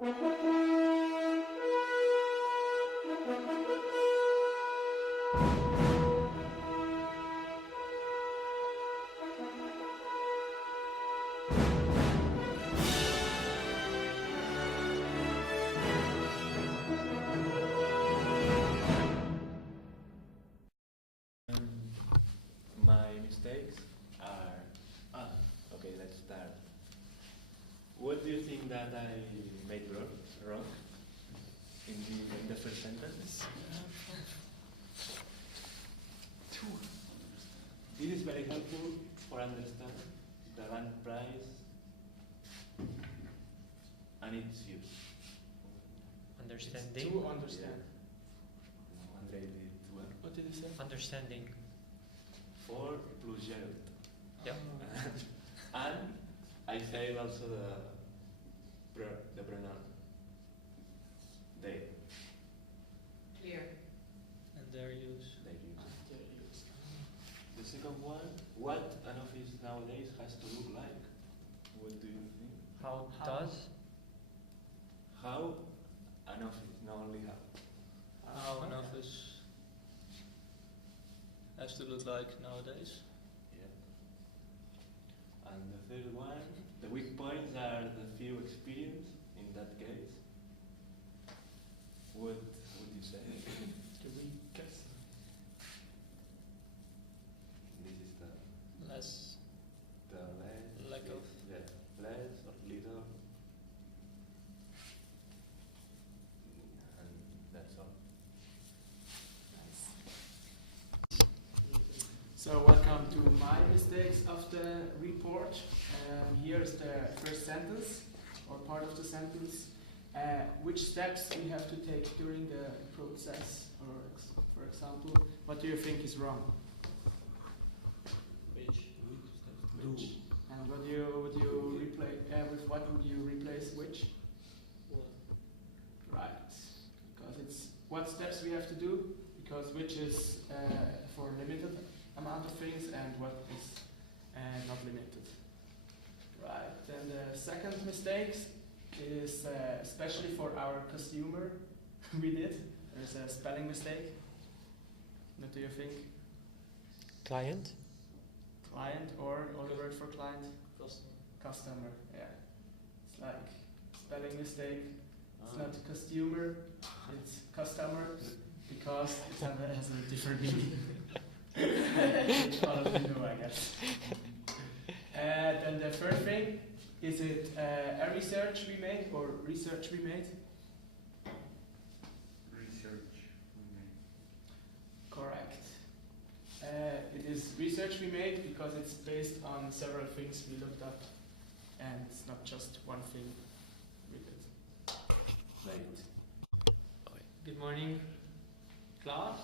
My mistakes are... okay, let's start. What do you think that I made wrong in the first sentence? This is very helpful for understanding the land price and its use. Understanding. To understand. Yeah. Andrei did well. What did you say? Understanding. For plus Gerald. Yep. And I failed also the pronoun. They. Clear. And their use. They use. The second one, what an office nowadays has to look like. What do you think? How How? does? How an office, not only how. How an office has to look like nowadays. Yeah. And the third one, the weak points are the few experience in that case. What would you say? The weakest. This is the Less less. lack of. Yeah, less or little. And that's all. So welcome to my mistakes of the report. Here is the first sentence, or part of the sentence. Which steps we have to take during the process, or for example, what do you think is wrong? Which? Which? And what do you replace? With what would you replace which? Right, because it's what steps we have to do, because which is for limited amount of things and what is not limited. Right, and the second mistake is especially for our consumer we did. There's a spelling mistake. What do you think? Client. Client or other word for client? Customer. Customer, yeah. It's like spelling mistake. It's not consumer, it's customer, because it has a different meaning. Which all of you know, I guess. Then the third thing, is it a research we made or research we made? Research we made. Correct. It is research we made because it's based on several things we looked up, and it's not just one thing we did. Right. Good morning, class.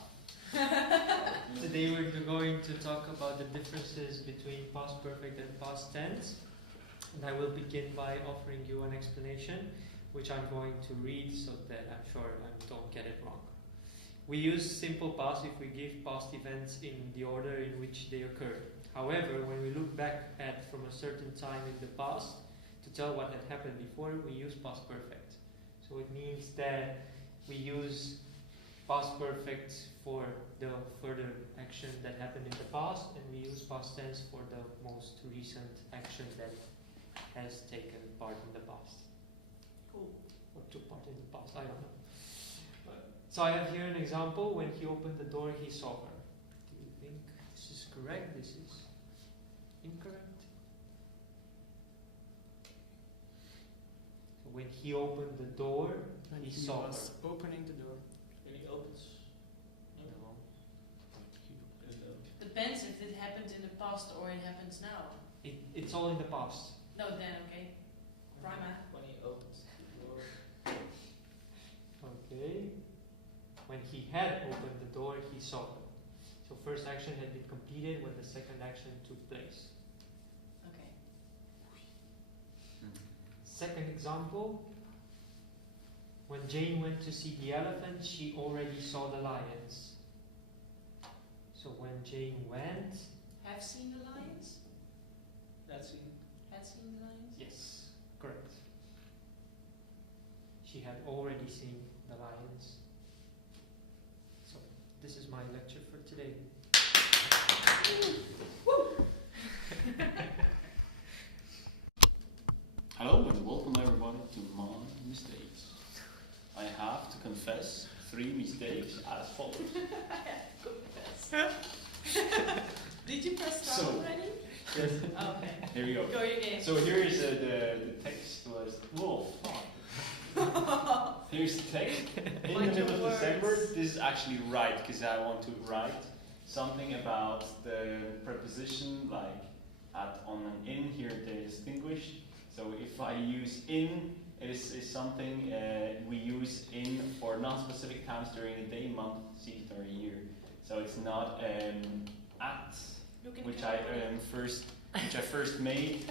Today we're going to talk about the differences between past perfect and past tense. And I will begin by offering you an explanation, which I'm going to read so that I'm sure I don't get it wrong. We use simple past if we give past events in the order in which they occurred. However, when we look back at from a certain time in the past to tell what had happened before, we use past perfect. So it means that we use past perfect for the further action that happened in the past, and we use past tense for the most recent action that has taken part in the past. Cool. Or took part in the past, I don't know. So I have here an example. When he opened the door, he saw her. Do you think this is correct? This is incorrect? So when he opened the door, And he he saw was her. opening the door. When he opens. No. Depends if it happened in the past or it happens now. It's all in the past. No, then okay. Prima. When he opens the door. Okay. When he had opened the door, he saw her. So first action had been completed when the second action took place. Okay. Second example. When Jane went to see the elephant, she already saw the lions. So when Jane went, Have seen the lions? That's in. Had seen the lions? yes, correct. she had already seen the lions. So this is my lecture for today. Hello and welcome everybody to my mistakes. I have to confess 3 mistakes as follows. Did you press start So- already? Yes. Okay. Here we go. Go again. So here is the text was, whoa, fuck. Here's the text. In the Find your middle of December, words. this is actually right because I want to write something about the preposition like at, on an in here they distinguish. So if I use in, it is something we use in for non-specific times during the day, month, season or year. So it's not at, Look in which the I camera. first made.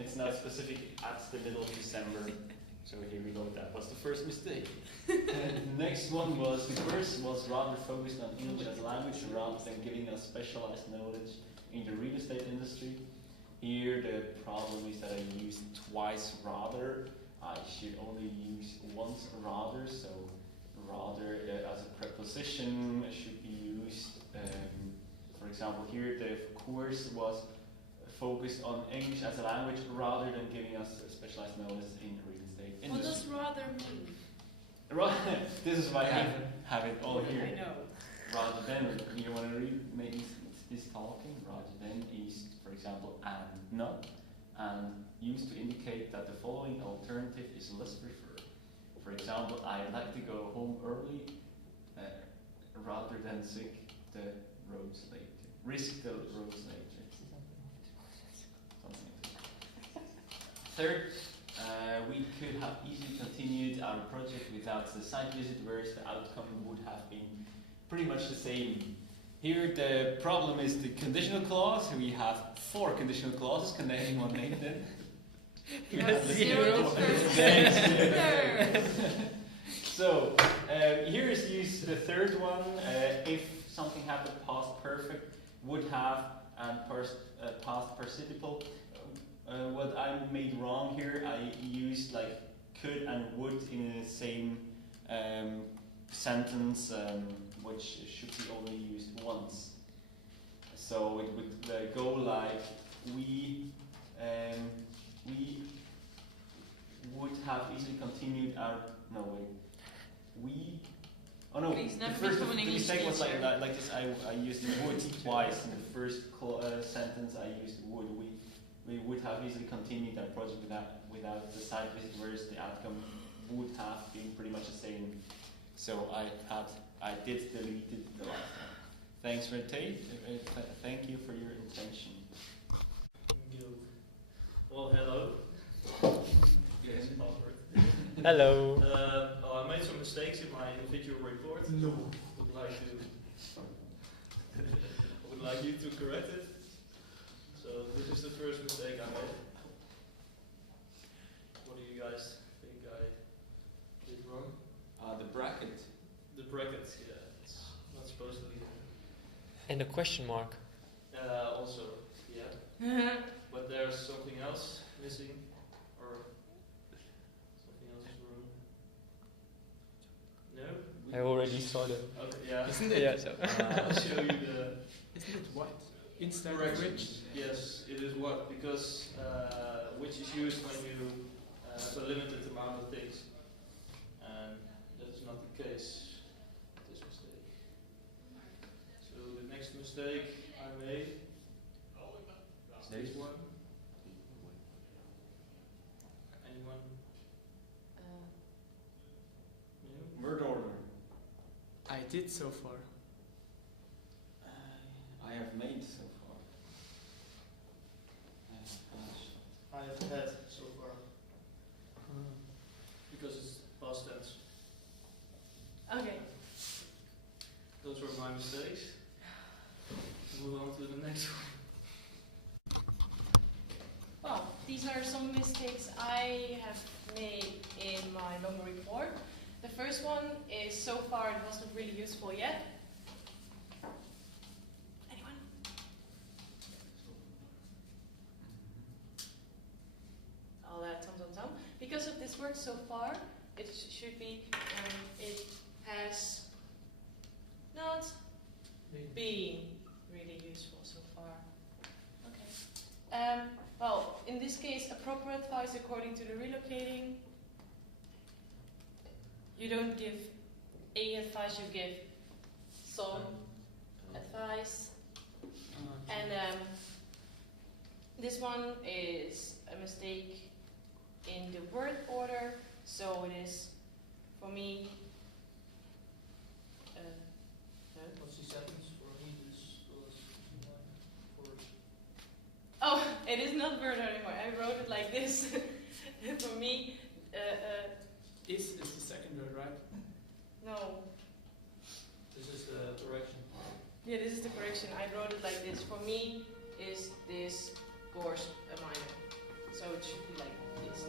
It's not specific at the middle of December. So here we go. That was the first mistake. And the next one was the first was rather focused on English as a language rather than giving us specialized knowledge in the real estate industry. Here the problem is that I used twice rather. I should only use once rather. So rather as a preposition should be used. For example, here the course was focused on English as a language rather than giving us specialized knowledge in the real estate What industry. does rather mean? This is why I have it all here. I know. Rather than, you want to read, maybe it's this talking, rather than is, for example, and not, and used to indicate that the following alternative is less preferred. For example, I'd like to go home early, rather than sick the roads later. Risk the roads later. Something like that. Third, we could have easily continued our project without the site visit, whereas the outcome would have been pretty much the same. Here the problem is the conditional clause. We have 4 conditional clauses. Can anyone name them? Yes, the 0 the first. Thanks. So here is used the third one. If something happened, past perfect, would have, and past participle. What I made wrong here, I used like could and would in the same sentence, which should be only used once. So it would go like we would have easily continued our Please, the never first become an the English mistake was teacher. like this. I used would twice in the first sentence. I used would. We would have easily continued our project without the site visit, whereas the outcome would have been pretty much the same. So I did delete it the last time. Thanks, Red Tate. Thank you for your attention. Well, hello. Yes. Hello. I made some mistakes in my individual report. No. Would like you to correct it. So this is the first mistake I made. What do you guys think I did wrong? The bracket. The bracket, yeah, it's not supposed to be there. And a question mark. Also, yeah. But there's something else missing, or something else is wrong. No? I already saw them. Okay, yeah. Isn't it? Yeah, so. I'll show you the Isn't it what? Instead of correction. which? Yes, it is what, because which is used when you have a limited amount of things. And that is not the case with this mistake. So the next mistake I made is this one. Anyone? New? Word order. I did so far. I have made so far. I have had so far. Because it's past tense. Okay. Those were my mistakes. Move on to the next one. Well, these are some mistakes I have made in my long report. The first one is so far it wasn't really useful yet. Anyone? I'll add tom. Because of this work words so far. It should be it has not been really useful so far. Okay. Well, in this case, appropriate advice according to the relocating. You don't give a advice, you give some advice. And this one is a mistake in the word order, so it is for me. What's the sentence for me? This was Oh, it is not word anymore. I wrote it like this. For me, Is the second word, right? no. This is the correction. Yeah, this is the correction. I wrote it like this. For me, is this course a minor? So it should be like this.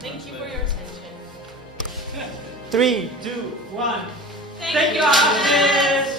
Thank you for your attention. 3, 2, 1. Thank you, Agnes!